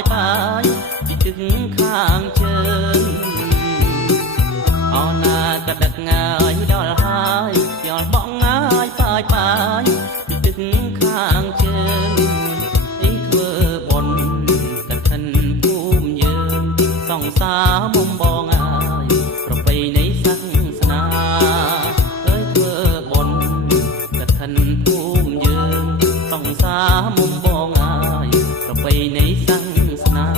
យបាយពីទឹកខាងជើងអោណាក៏ដឹកងាយដល់ហើយយកបងងាយបាយបាយពីទឹកខាងជើងអីធ្វើបុណ្យកឋិនភូមិយើងសង្សារមុំបងហើយប្រពៃណីសាសនាអើយធ្វើបុណ្យកឋិនភូមិយើងសង្សារមុំបងហើយប្រពៃណីសាសនា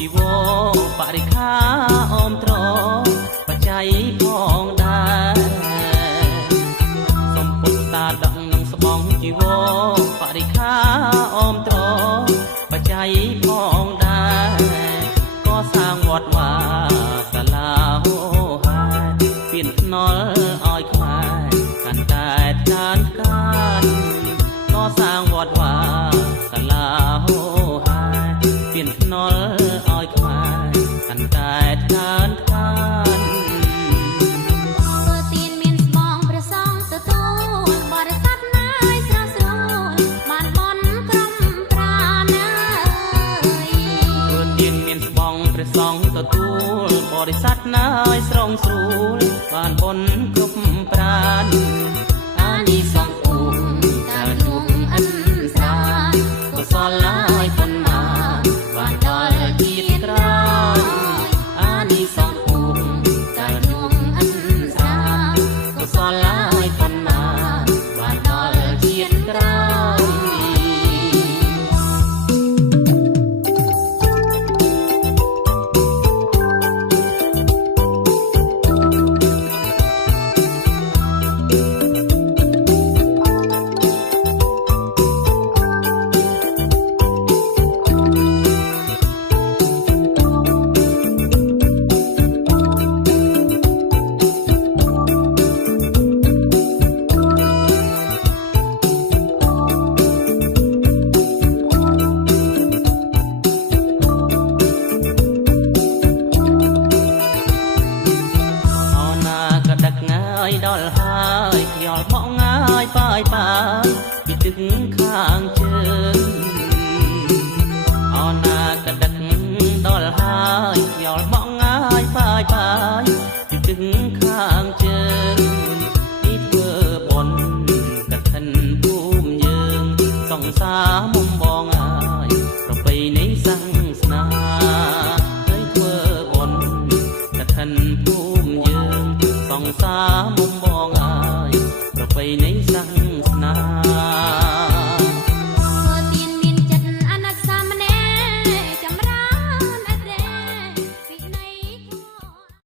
ជីវរបរិខាអមត្របច្ច័យផងដែរសំពុទ្ធតាដឹកនឹងស្បង់ជីវរបរិខាអមត្របច្ច័យផងដែរក៏សាងវត្តវាសាលាហោហាពៀនភ្នល់ឲ្យខ្មែរកាន់តែតានកានក៏សាងវត្តវាសាលាហោហាពៀនភ្នល់ឲ្យខ្មែរកាន់តែតានកានធ្វើទានមានស្បង់ព្រះសង្ឃទទួលបរិស័ទណាយស្រស់ស្រួលបានបន់ក្រុមប្រាណើយធ្វើទានមានស្បង់ព្រះសង្ឃទទួលបរិស័ទណាយស្រងស្រួលបានបន់គ្រប់ប្រាណអានិសង្ឃឧបតានុងអិនស្រាកុសលឡាយប៉ុន្មានបានដល់ជាតិក្រោយអានិសង្ឃឧបតានុងអិនស្រាកុសលឡាយប៉ុន្មានបានដល់ជាតិក្រោយដល់ហើយខ្យល់ផងងាយបាយបាយពីទឹកខាងជើងអណាក៏ដឹកដល់ហើយខ្យល់ផងងាយបាយបាយពីទឹកខាងជើងទីធ្វើបុណ្យកឋិនភូមិយើងសង្សារមុំបងហើយប្រពៃណីសាសនាហើយធ្វើបុណ្យកឋិនភូមិយើងសង្សារមុំបងហើយប្រពៃណីសាសនា